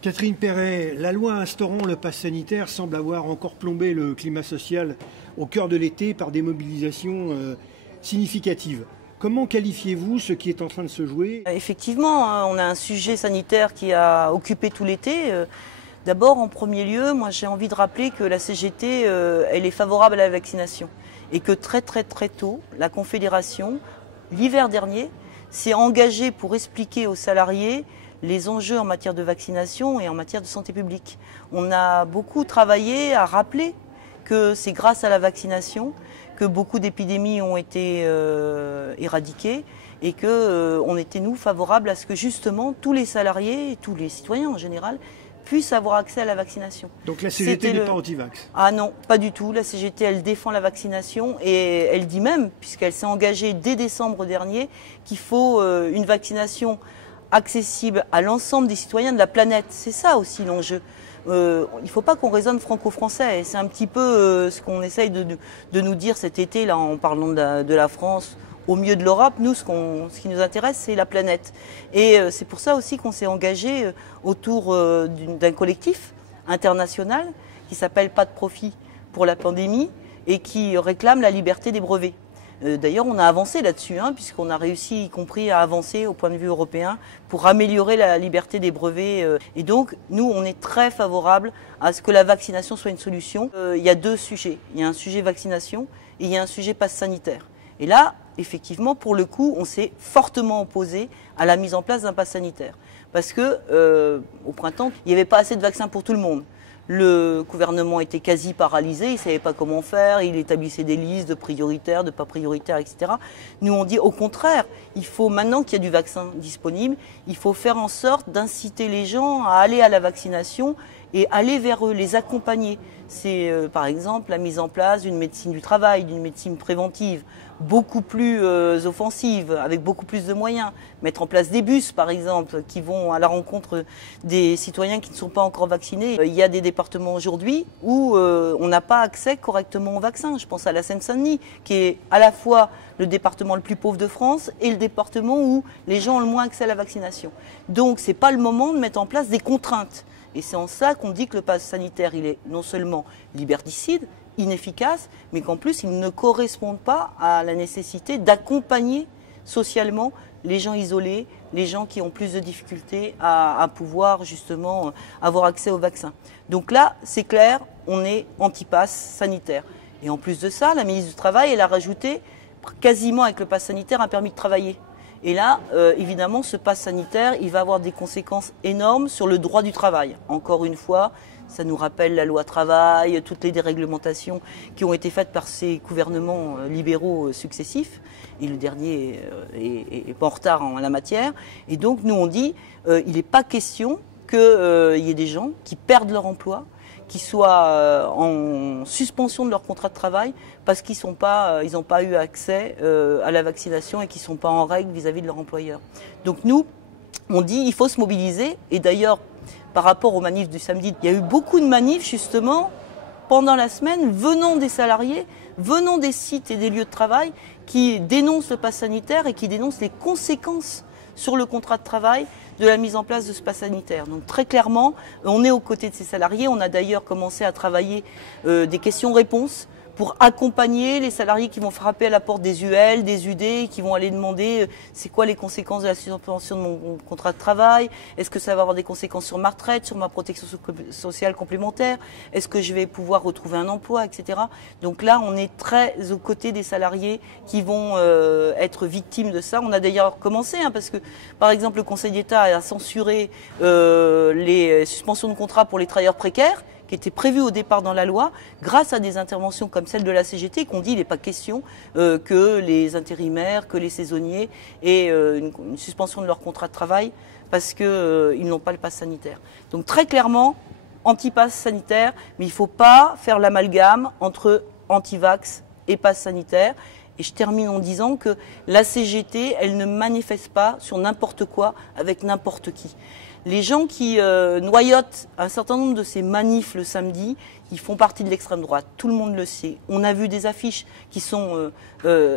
Catherine Perret, la loi instaurant le pass sanitaire semble avoir encore plombé le climat social au cœur de l'été par des mobilisations significatives. Comment qualifiez-vous ce qui est en train de se jouer? Effectivement, on a un sujet sanitaire qui a occupé tout l'été. D'abord, en premier lieu, moi j'ai envie de rappeler que la CGT, elle est favorable à la vaccination. Et que très tôt, la Confédération, l'hiver dernier, s'est engagée pour expliquer aux salariés les enjeux en matière de vaccination et en matière de santé publique. On a beaucoup travaillé à rappeler que c'est grâce à la vaccination que beaucoup d'épidémies ont été éradiquées et qu'on était, nous, favorables à ce que justement tous les salariés et tous les citoyens en général puissent avoir accès à la vaccination. Donc la CGT n'est pas anti-vax? Ah non, pas du tout. La CGT, elle défend la vaccination et elle dit même, puisqu'elle s'est engagée dès décembre dernier, qu'il faut une vaccination accessible à l'ensemble des citoyens de la planète. C'est ça aussi l'enjeu. Il ne faut pas qu'on raisonne franco-français. C'est un petit peu ce qu'on essaye de nous dire cet été, là, en parlant de la France, au milieu de l'Europe. Nous, ce qui nous intéresse, c'est la planète. Et c'est pour ça aussi qu'on s'est engagé autour d'un collectif international qui s'appelle Pas de profit pour la pandémie et qui réclame la liberté des brevets. D'ailleurs, on a avancé là-dessus, puisqu'on a réussi, y compris, à avancer au point de vue européen pour améliorer la liberté des brevets. Et donc, nous, on est très favorables à ce que la vaccination soit une solution. Il y a deux sujets. Il y a un sujet vaccination et il y a un sujet passe sanitaire. Et là, effectivement, pour le coup, on s'est fortement opposé à la mise en place d'un pass sanitaire. Parce que, au printemps, il n'y avait pas assez de vaccins pour tout le monde. Le gouvernement était quasi paralysé, il ne savait pas comment faire, il établissait des listes de prioritaires, de pas prioritaires, etc. Nous, on dit au contraire, il faut maintenant qu'il y a du vaccin disponible, il faut faire en sorte d'inciter les gens à aller à la vaccination et aller vers eux, les accompagner. C'est par exemple la mise en place d'une médecine du travail, d'une médecine préventive, beaucoup plus offensive, avec beaucoup plus de moyens. Mettre en place des bus, par exemple, qui vont à la rencontre des citoyens qui ne sont pas encore vaccinés. Il y a des départements aujourd'hui où on n'a pas accès correctement aux vaccins. Je pense à la Seine-Saint-Denis, qui est à la fois le département le plus pauvre de France et le département où les gens ont le moins accès à la vaccination. Donc, ce n'est pas le moment de mettre en place des contraintes. Et c'est en ça qu'on dit que le pass sanitaire, il est non seulement liberticide, inefficace, mais qu'en plus, il ne correspond pas à la nécessité d'accompagner socialement les gens isolés, les gens qui ont plus de difficultés à pouvoir justement avoir accès au vaccin. Donc là, c'est clair, on est anti-pass sanitaire. Et en plus de ça, la ministre du Travail, elle a rajouté quasiment avec le pass sanitaire un permis de travailler. Et là, évidemment, ce pass sanitaire, il va avoir des conséquences énormes sur le droit du travail. Encore une fois, ça nous rappelle la loi travail, toutes les déréglementations qui ont été faites par ces gouvernements libéraux successifs. Et le dernier est pas en retard en la matière. Et donc, nous, on dit, il n'est pas question qu'il y ait des gens qui perdent leur emploi, qui soient en suspension de leur contrat de travail parce qu'ils n'ont pas eu accès à la vaccination et qu'ils ne sont pas en règle vis-à-vis de leur employeur. Donc nous, on dit il faut se mobiliser. Et d'ailleurs, par rapport aux manifs du samedi, il y a eu beaucoup de manifs justement pendant la semaine venant des salariés, venant des sites et des lieux de travail qui dénoncent le pass sanitaire et qui dénoncent les conséquences sur le contrat de travail de la mise en place de ce pass sanitaire. Donc très clairement, on est aux côtés de ces salariés. On a d'ailleurs commencé à travailler des questions-réponses pour accompagner les salariés qui vont frapper à la porte des UL, des UD, qui vont aller demander c'est quoi les conséquences de la suspension de mon contrat de travail, est-ce que ça va avoir des conséquences sur ma retraite, sur ma protection sociale complémentaire, est-ce que je vais pouvoir retrouver un emploi, etc. Donc là, on est très aux côtés des salariés qui vont être victimes de ça. On a d'ailleurs commencé, parce que, par exemple, le Conseil d'État a censuré les suspensions de contrat pour les travailleurs précaires, qui était prévu au départ dans la loi, grâce à des interventions comme celle de la CGT, qu'on dit il n'est pas question que les intérimaires, que les saisonniers aient une suspension de leur contrat de travail parce qu'ils n'ont pas le pass sanitaire. Donc très clairement, anti-pass sanitaire, mais il ne faut pas faire l'amalgame entre anti-vax et pass sanitaire. Et je termine en disant que la CGT, elle ne manifeste pas sur n'importe quoi avec n'importe qui. Les gens qui noyotent un certain nombre de ces manifs le samedi, ils font partie de l'extrême droite. Tout le monde le sait. On a vu des affiches qui sont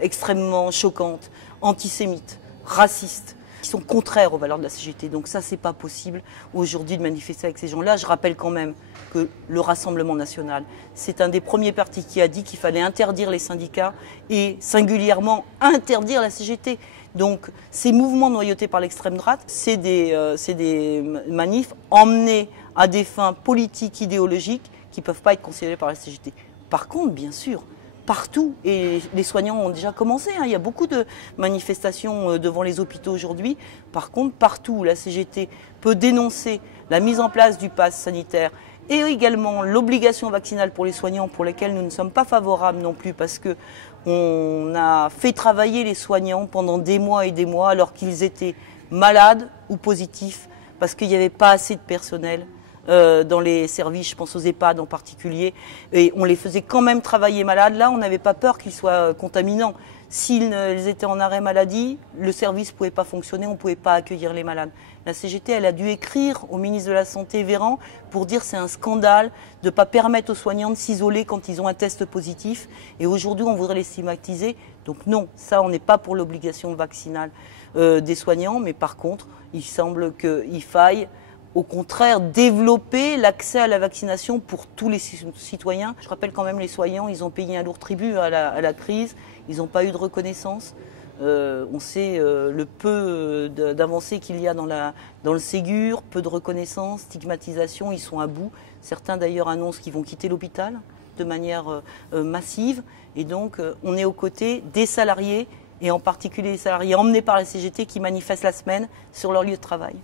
extrêmement choquantes, antisémites, racistes. qui sont contraires aux valeurs de la CGT. Donc ça, c'est pas possible aujourd'hui de manifester avec ces gens-là. Je rappelle quand même que le Rassemblement national, c'est un des premiers partis qui a dit qu'il fallait interdire les syndicats et singulièrement interdire la CGT. Donc ces mouvements noyautés par l'extrême droite, c'est des manifs emmenés à des fins politiques, idéologiques, qui ne peuvent pas être considérés par la CGT. Par contre, bien sûr, partout, et les soignants ont déjà commencé, hein, il y a beaucoup de manifestations devant les hôpitaux aujourd'hui. Par contre, partout où la CGT peut dénoncer la mise en place du pass sanitaire et également l'obligation vaccinale pour les soignants, pour lesquels nous ne sommes pas favorables non plus, parce que on a fait travailler les soignants pendant des mois et des mois alors qu'ils étaient malades ou positifs, parce qu'il n'y avait pas assez de personnel dans les services, je pense aux EHPAD en particulier, et on les faisait quand même travailler malades. Là, on n'avait pas peur qu'ils soient contaminants. S'ils étaient en arrêt maladie, le service ne pouvait pas fonctionner, on ne pouvait pas accueillir les malades. La CGT, elle a dû écrire au ministre de la Santé, Véran, pour dire que c'est un scandale de ne pas permettre aux soignants de s'isoler quand ils ont un test positif. Et aujourd'hui, on voudrait les stigmatiser. Donc non, ça, on n'est pas pour l'obligation vaccinale des soignants. Mais par contre, il semble qu'il faille, au contraire, développer l'accès à la vaccination pour tous les citoyens. Je rappelle quand même les soignants, ils ont payé un lourd tribut à la crise. Ils n'ont pas eu de reconnaissance. On sait le peu d'avancées qu'il y a dans le Ségur, peu de reconnaissance, stigmatisation, ils sont à bout. Certains d'ailleurs annoncent qu'ils vont quitter l'hôpital de manière massive. Et donc on est aux côtés des salariés, et en particulier les salariés emmenés par la CGT qui manifestent la semaine sur leur lieu de travail.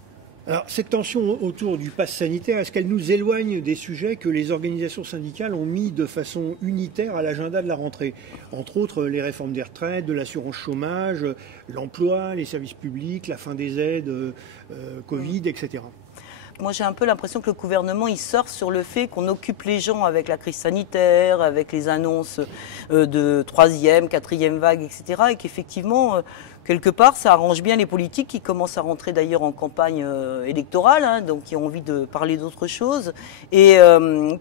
Alors, cette tension autour du pass sanitaire, est-ce qu'elle nous éloigne des sujets que les organisations syndicales ont mis de façon unitaire à l'agenda de la rentrée? Entre autres, les réformes des retraites, de l'assurance chômage, l'emploi, les services publics, la fin des aides, Covid, etc. Moi, j'ai un peu l'impression que le gouvernement, il surfe sur le fait qu'on occupe les gens avec la crise sanitaire, avec les annonces de 3e, 4e vague, etc. Et qu'effectivement, quelque part, ça arrange bien les politiques qui commencent à rentrer d'ailleurs en campagne électorale, hein, donc qui ont envie de parler d'autre chose, et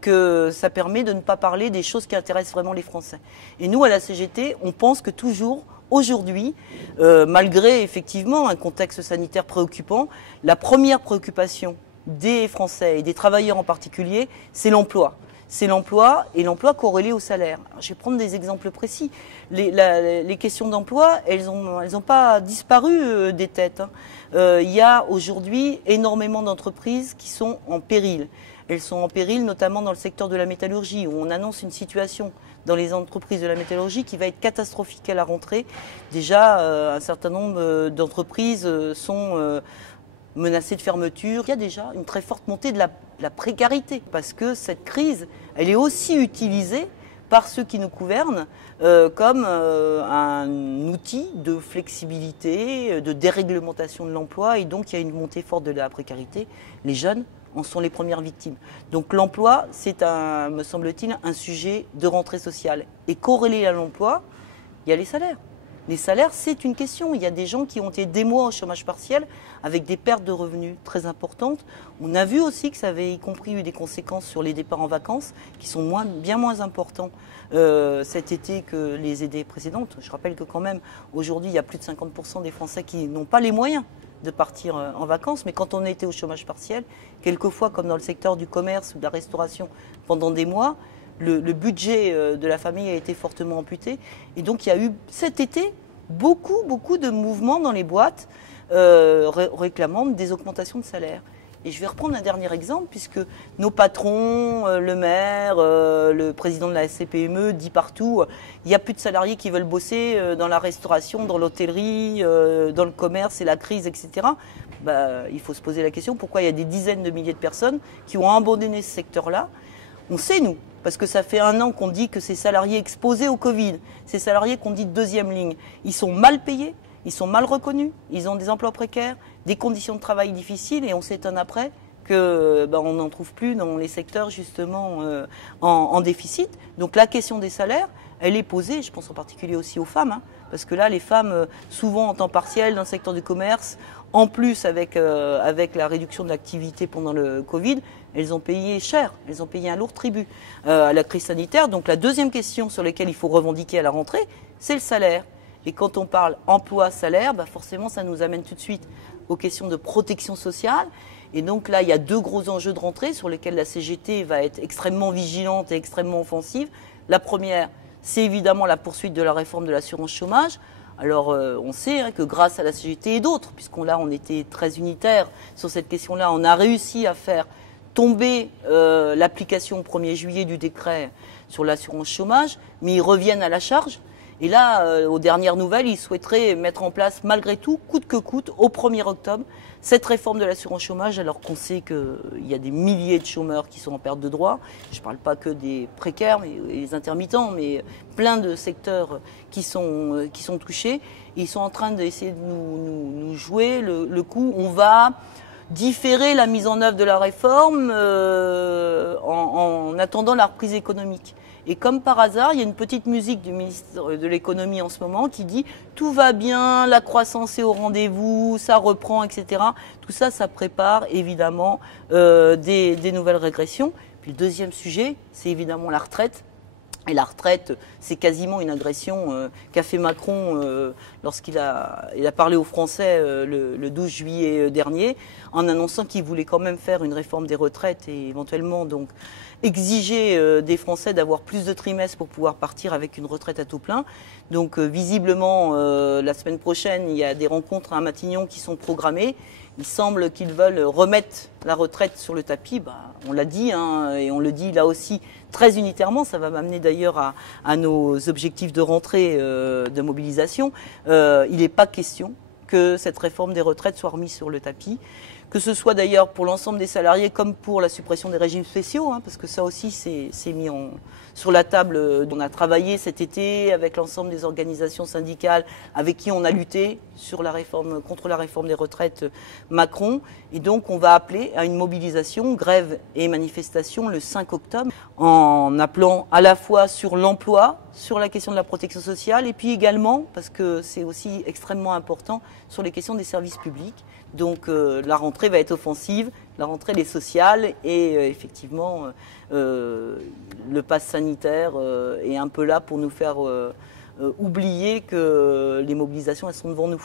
que ça permet de ne pas parler des choses qui intéressent vraiment les Français. Et nous, à la CGT, on pense que toujours, aujourd'hui, malgré effectivement un contexte sanitaire préoccupant, la première préoccupation des Français et des travailleurs en particulier, c'est l'emploi. C'est l'emploi et l'emploi corrélé au salaire. Alors, je vais prendre des exemples précis. Les questions d'emploi, elles ont pas disparu des têtes, hein. Il y a aujourd'hui énormément d'entreprises qui sont en péril. Elles sont en péril notamment dans le secteur de la métallurgie, où on annonce une situation dans les entreprises de la métallurgie qui va être catastrophique à la rentrée. Déjà, un certain nombre d'entreprises sont menacées de fermeture. Il y a déjà une très forte montée de la précarité, parce que cette crise, elle est aussi utilisée par ceux qui nous gouvernent comme un outil de flexibilité, de déréglementation de l'emploi, et donc il y a une montée forte de la précarité. Les jeunes en sont les premières victimes. Donc l'emploi, c'est me semble-t-il, un sujet de rentrée sociale. Et corrélé à l'emploi, il y a les salaires. Les salaires, c'est une question. Il y a des gens qui ont été des mois au chômage partiel avec des pertes de revenus très importantes. On a vu aussi que ça avait y compris eu des conséquences sur les départs en vacances qui sont bien moins importants cet été que les années précédentes. Je rappelle que quand même, aujourd'hui, il y a plus de 50% des Français qui n'ont pas les moyens de partir en vacances. Mais quand on était au chômage partiel, quelquefois, comme dans le secteur du commerce ou de la restauration, pendant des mois, le budget de la famille a été fortement amputé. Et donc, il y a eu cet été beaucoup de mouvements dans les boîtes réclamant des augmentations de salaire. Et je vais reprendre un dernier exemple, puisque nos patrons, le maire, le président de la SCPME dit partout, il n'y a plus de salariés qui veulent bosser dans la restauration, dans l'hôtellerie, dans le commerce et la crise, etc. Il faut se poser la question, pourquoi il y a des dizaines de milliers de personnes qui ont abandonné ce secteur-là? On sait, nous, parce que ça fait 1 an qu'on dit que ces salariés exposés au Covid, ces salariés qu'on dit de deuxième ligne, ils sont mal payés, ils sont mal reconnus, ils ont des emplois précaires, des conditions de travail difficiles, et on s'étonne après qu'on n'en trouve plus dans les secteurs justement en déficit. Donc la question des salaires, elle est posée, je pense en particulier aussi aux femmes, hein, parce que là les femmes, souvent en temps partiel dans le secteur du commerce, en plus avec la réduction de l'activité pendant le Covid, elles ont payé cher, elles ont payé un lourd tribut à la crise sanitaire. Donc la deuxième question sur laquelle il faut revendiquer à la rentrée, c'est le salaire. Et quand on parle emploi, salaire, forcément ça nous amène tout de suite aux questions de protection sociale. Et donc là, il y a deux gros enjeux de rentrée sur lesquels la CGT va être extrêmement vigilante et extrêmement offensive. La première, c'est évidemment la poursuite de la réforme de l'assurance chômage. Alors on sait que grâce à la CGT et d'autres, on était très unitaires sur cette question-là, on a réussi à faire tomber l'application au 1er juillet du décret sur l'assurance chômage, mais ils reviennent à la charge. Et là, aux dernières nouvelles, ils souhaiteraient mettre en place, malgré tout, coûte que coûte, au 1er octobre, cette réforme de l'assurance chômage, alors qu'on sait qu'il y a des milliers de chômeurs qui sont en perte de droits. Je ne parle pas que des précaires et des intermittents, mais plein de secteurs qui sont touchés. Et ils sont en train d'essayer de nous jouer le coup. On va différer la mise en œuvre de la réforme en attendant la reprise économique. Et comme par hasard, il y a une petite musique du ministre de l'économie en ce moment qui dit « tout va bien, la croissance est au rendez-vous, ça reprend, etc. » Tout ça, ça prépare évidemment des nouvelles régressions. Puis le deuxième sujet, c'est évidemment la retraite. Et la retraite, c'est quasiment une agression qu'a fait Macron lorsqu'il a parlé aux Français le 12 juillet dernier, en annonçant qu'il voulait quand même faire une réforme des retraites et éventuellement donc exiger des Français d'avoir plus de trimestres pour pouvoir partir avec une retraite à taux plein. Donc visiblement, la semaine prochaine, il y a des rencontres à Matignon qui sont programmées. Il semble qu'ils veulent remettre la retraite sur le tapis. On l'a dit, et on le dit là aussi très unitairement. Ça va m'amener d'ailleurs à nos objectifs de rentrée de mobilisation. Il n'est pas question que cette réforme des retraites soit remise sur le tapis. Que ce soit d'ailleurs pour l'ensemble des salariés comme pour la suppression des régimes spéciaux, parce que ça aussi c'est mis sur la table. On a travaillé cet été avec l'ensemble des organisations syndicales avec qui on a lutté sur contre la réforme des retraites Macron. Et donc on va appeler à une mobilisation, grève et manifestation le 5 octobre en appelant à la fois sur l'emploi, sur la question de la protection sociale et puis également, parce que c'est aussi extrêmement important, sur les questions des services publics. Donc la rentrée va être offensive, la rentrée elle est sociale et effectivement le pass sanitaire est un peu là pour nous faire oublier que les mobilisations elles sont devant nous.